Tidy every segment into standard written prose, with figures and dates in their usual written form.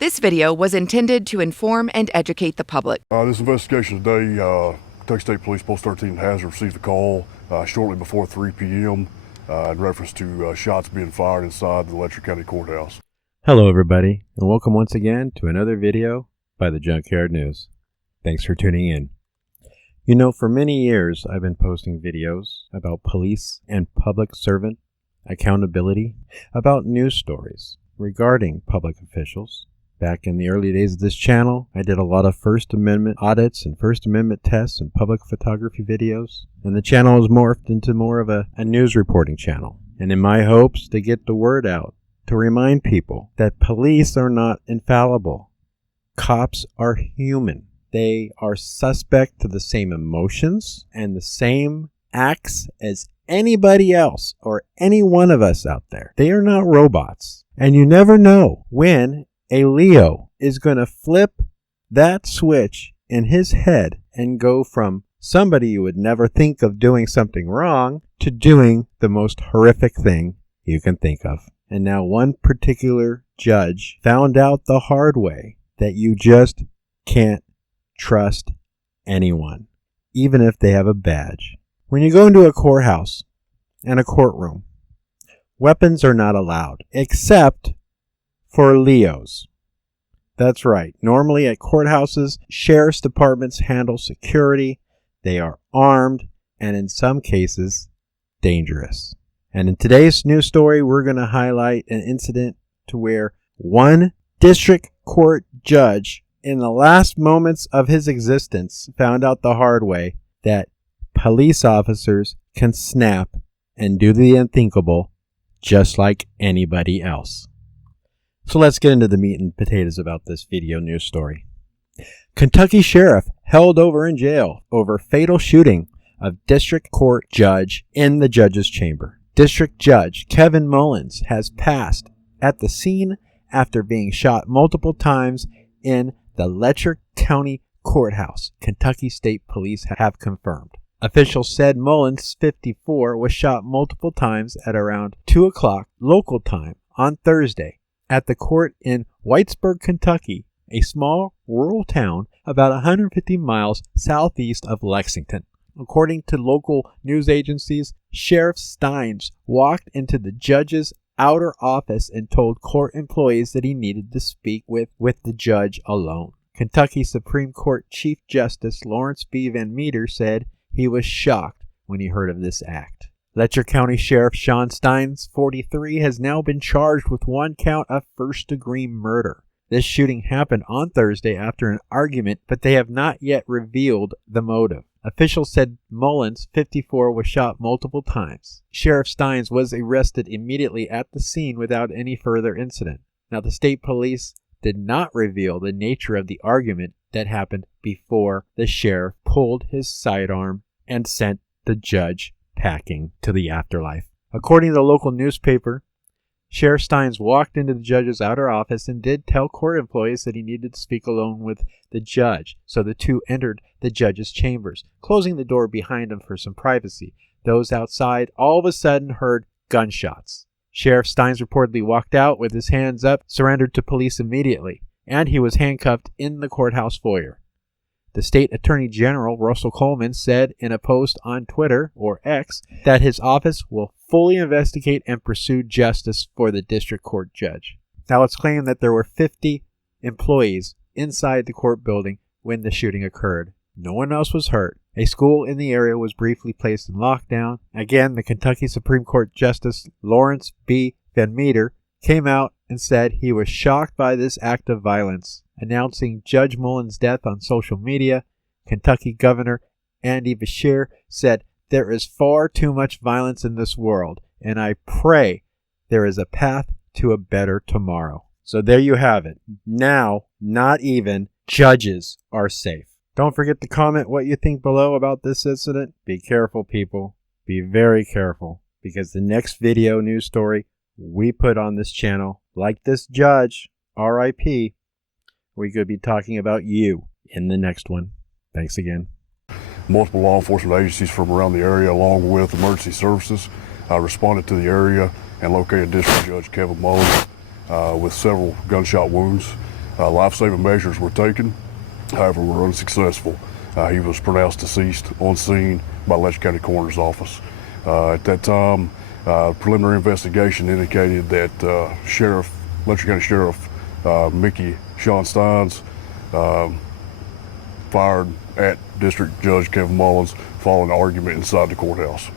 This video was intended to inform and educate the public. This investigation today, Kentucky State Police Post 13 has received a call shortly before 3 p.m. In reference to shots being fired inside the Letcher County Courthouse. Hello everybody, and welcome once again to another video by the Junkyard News. Thanks for tuning in. You know, for many years I've been posting videos about police and public servant accountability, about news stories regarding public officials. Back in the early days of this channel, I did a lot of First Amendment audits and First Amendment tests and public photography videos, and the channel has morphed into more of a news reporting channel. And in my hopes to get the word out, to remind people that police are not infallible. Cops are human. They are suspect to the same emotions and the same acts as anybody else or any one of us out there. They are not robots. And you never know when a Leo is going to flip that switch in his head and go from somebody you would never think of doing something wrong to doing the most horrific thing you can think of. And now one particular judge found out the hard way that you just can't trust anyone, even if they have a badge. When you go into a courthouse and a courtroom, weapons are not allowed, except for Leos. That's right. Normally at courthouses, sheriff's departments handle security. They are armed and in some cases dangerous. And in today's news story, we're going to highlight an incident to where one district court judge in the last moments of his existence found out the hard way that police officers can snap and do the unthinkable just like anybody else. So let's get into the meat and potatoes about this video news story. Kentucky sheriff held over in jail over fatal shooting of district court judge in the judge's chamber. District Judge Kevin Mullins has passed at the scene after being shot multiple times in the Letcher County Courthouse, Kentucky State Police have confirmed. Officials said Mullins, 54, was shot multiple times at around 2 o'clock local time on Thursday at the court in Whitesburg, Kentucky, a small rural town about 150 miles southeast of Lexington. According to local news agencies, Sheriff Stines walked into the judge's outer office and told court employees that he needed to speak with the judge alone. Kentucky Supreme Court Chief Justice Lawrence B. Van Meter said he was shocked when he heard of this act. Letcher County Sheriff Shawn Stines, 43, has now been charged with one count of first-degree murder. This shooting happened on Thursday after an argument, but they have not yet revealed the motive. Officials said Mullins, 54, was shot multiple times. Sheriff Stines was arrested immediately at the scene without any further incident. Now, the state police did not reveal the nature of the argument that happened before the sheriff pulled his sidearm and sent the judge packing to the afterlife. According to the local newspaper, Sheriff Stines walked into the judge's outer office and did tell court employees that he needed to speak alone with the judge, so the two entered the judge's chambers, closing the door behind him for some privacy. Those outside all of a sudden heard gunshots. Sheriff Stines reportedly walked out with his hands up, surrendered to police immediately, and he was handcuffed in the courthouse foyer. The State Attorney General, Russell Coleman, said in a post on Twitter, or X, that his office will fully investigate and pursue justice for the district court judge. Now, it's claimed that there were 50 employees inside the court building when the shooting occurred. No one else was hurt. A school in the area was briefly placed in lockdown. Again, the Kentucky Supreme Court Justice Lawrence B. Van Meter came out and said he was shocked by this act of violence. Announcing Judge Mullins' death on social media, Kentucky Governor Andy Beshear said, "There is far too much violence in this world, and I pray there is a path to a better tomorrow." So there you have it. Now, not even judges are safe. Don't forget to comment what you think below about this incident. Be careful, people. Be very careful, because the next video news story we put on this channel, like this judge, RIP, we could be talking about you in the next one. Thanks again. Multiple law enforcement agencies from around the area, along with emergency services, responded to the area and located District Judge Kevin Mullins with several gunshot wounds. Life-saving measures were taken, however, were unsuccessful. He was pronounced deceased on scene by Letcher County Coroner's Office. At that time, preliminary investigation indicated that Letcher County Sheriff Mickey Shawn Stines fired at District Judge Kevin Mullins following an argument inside the courthouse.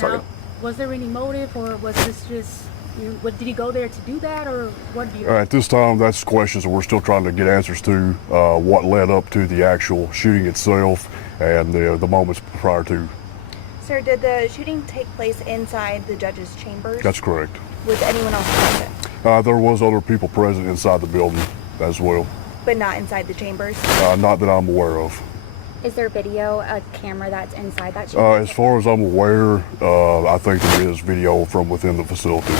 Now, was there any motive, or was this just, did he go there to do that, or what do you... At this time, that's questions that we're still trying to get answers to, what led up to the actual shooting itself and the moments prior to. Sir, did the shooting take place inside the judge's chambers? That's correct. Was anyone else present? There was other people present inside the building as well. But not inside the chambers? Not that I'm aware of. Is there video, a camera that's inside that chamber? As far as I'm aware, I think there is video from within the facility.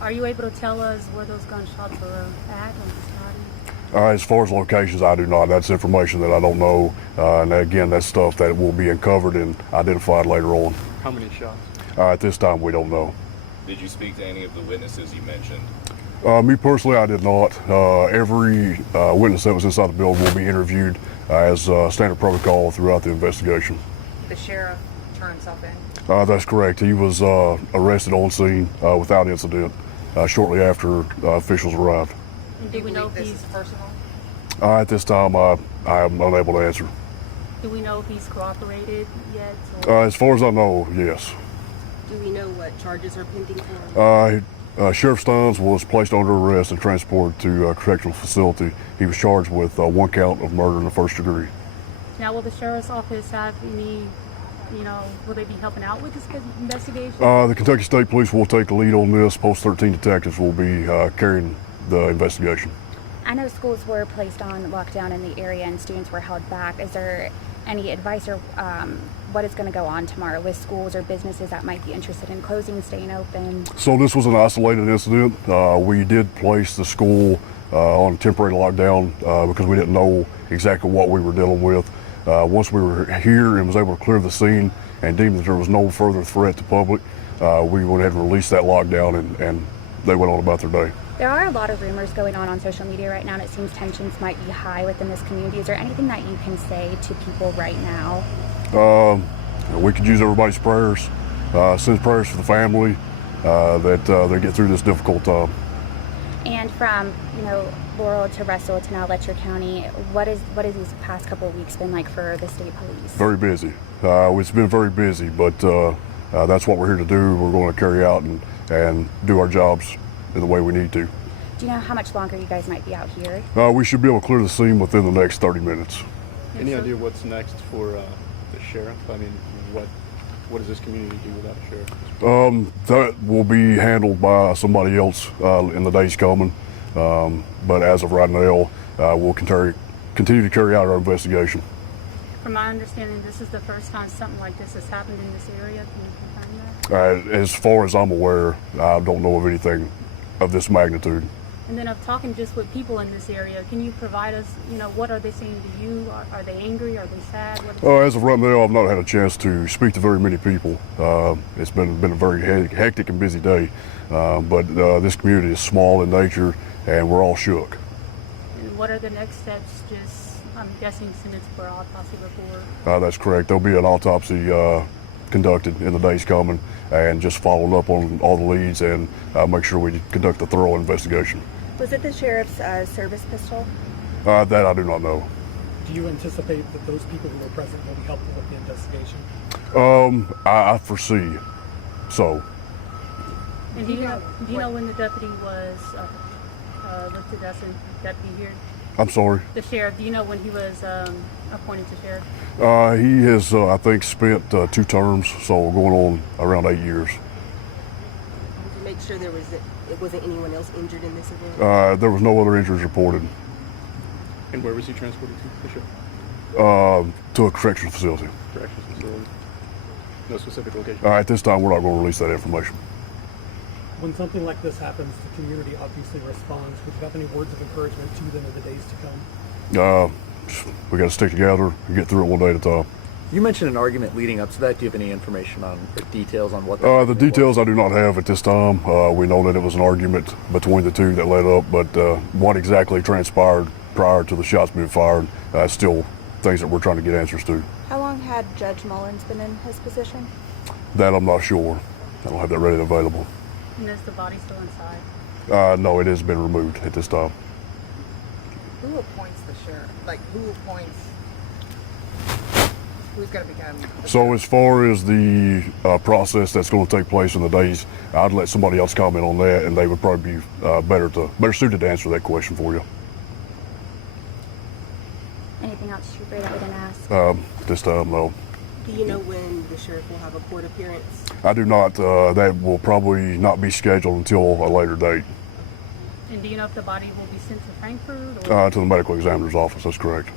Are you able to tell us where those gunshots were at on his body? As far as locations, I do not. That's information that I don't know. And again, that's stuff that will be uncovered and identified later on. How many shots? At this time, we don't know. Did you speak to any of the witnesses you mentioned? Me personally, I did not. Every witness that was inside the building will be interviewed as standard protocol throughout the investigation. The sheriff turned himself in. That's correct. He was arrested on scene without incident shortly after officials arrived. And do we know if this he's is personal? At this time, I am unable to answer. Do we know if he's cooperated yet? Or? As far as I know, yes. Do we know what charges are pending for him? Sheriff Stines was placed under arrest and transported to a correctional facility. He was charged with one count of murder in the first degree. Now, will the sheriff's office have any, will they be helping out with this investigation? The Kentucky State Police will take the lead on this. Post 13 detectives will be carrying the investigation. I know schools were placed on lockdown in the area and students were held back. Is there any advice or what is going to go on tomorrow with schools or businesses that might be interested in closing, staying open? So this was an isolated incident. We did place the school on temporary lockdown because we didn't know exactly what we were dealing with. Once we were here and was able to clear the scene and deemed that there was no further threat to public, we went ahead and released that lockdown and they went on about their day. There are a lot of rumors going on social media right now, and it seems tensions might be high within this community. Is there anything that you can say to people right now? We could use everybody's prayers, send prayers for the family, that they get through this difficult time. And from, Laurel to Russell to now Letcher County, what is these past couple of weeks been like for the state police? Very busy. It's been very busy, but that's what we're here to do. We're going to carry out and do our jobs in the way we need to. Do you know how much longer you guys might be out here? We should be able to clear the scene within the next 30 minutes. Any idea what's next for the sheriff? I mean, what does this community do without a sheriff? That will be handled by somebody else in the days coming. But as of right now, we'll continue to carry out our investigation. From my understanding, this is the first time something like this has happened in this area. Can you confirm that? As far as I'm aware, I don't know of anything of this magnitude. And then of talking just with people in this area, can you provide us, what are they saying to you? Are they angry? Are they sad? As of right now, I've not had a chance to speak to very many people. It's been a very hectic and busy day. But this community is small in nature, and we're all shook. And what are the next steps? I'm guessing send it for autopsy report. That's correct. There'll be an autopsy conducted in the days coming, and just following up on all the leads and make sure we conduct a thorough investigation. Was it the sheriff's service pistol? That I do not know. Do you anticipate that those people who were present will be helpful with the investigation? I foresee so. And do you know when the deputy was lifted as a deputy here? I'm sorry? The sheriff, do you know when he was appointed to sheriff? He has, I think, spent 2 terms, so going on around 8 years. To make sure it wasn't anyone else injured in this event? There was no other injuries reported. And where was he transported to, the sheriff? To a correctional facility. Correctional facility. No specific location? At this time, we're not going to release that information. When something like this happens, the community obviously responds. Would you have any words of encouragement to them in the days to come? We got to stick together and get through it one day at a time. You mentioned an argument leading up to that. Do you have any information on or details on what that The argument was? details I do not have at this time. We know that it was an argument between the two that led up, but what exactly transpired prior to the shots being fired, still things that we're trying to get answers to. How long had Judge Mullins been in his position? That I'm not sure. I don't have that ready and available. And is the body still inside? No, it has been removed at this time. Who appoints the sheriff? Like, who appoints? Who's going to become? So as far as the process that's going to take place in the days, I'd let somebody else comment on that, and they would probably be better suited to answer that question for you. Anything else you that we didn't ask? This time, no. Do you know when the sheriff will have a court appearance? I do not. That will probably not be scheduled until a later date. And do you know if the body will be sent to Frankfurt? Or? To the medical examiner's office, that's correct.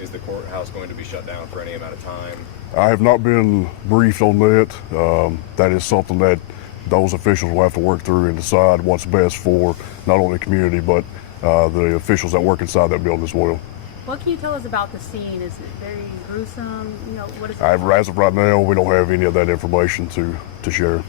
Is the courthouse going to be shut down for any amount of time? I have not been briefed on that. That is something that those officials will have to work through and decide what's best for not only the community, but the officials that work inside that building as well. What can you tell us about the scene? Is it very gruesome? You know, what is it? As of right now, we don't have any of that information to share.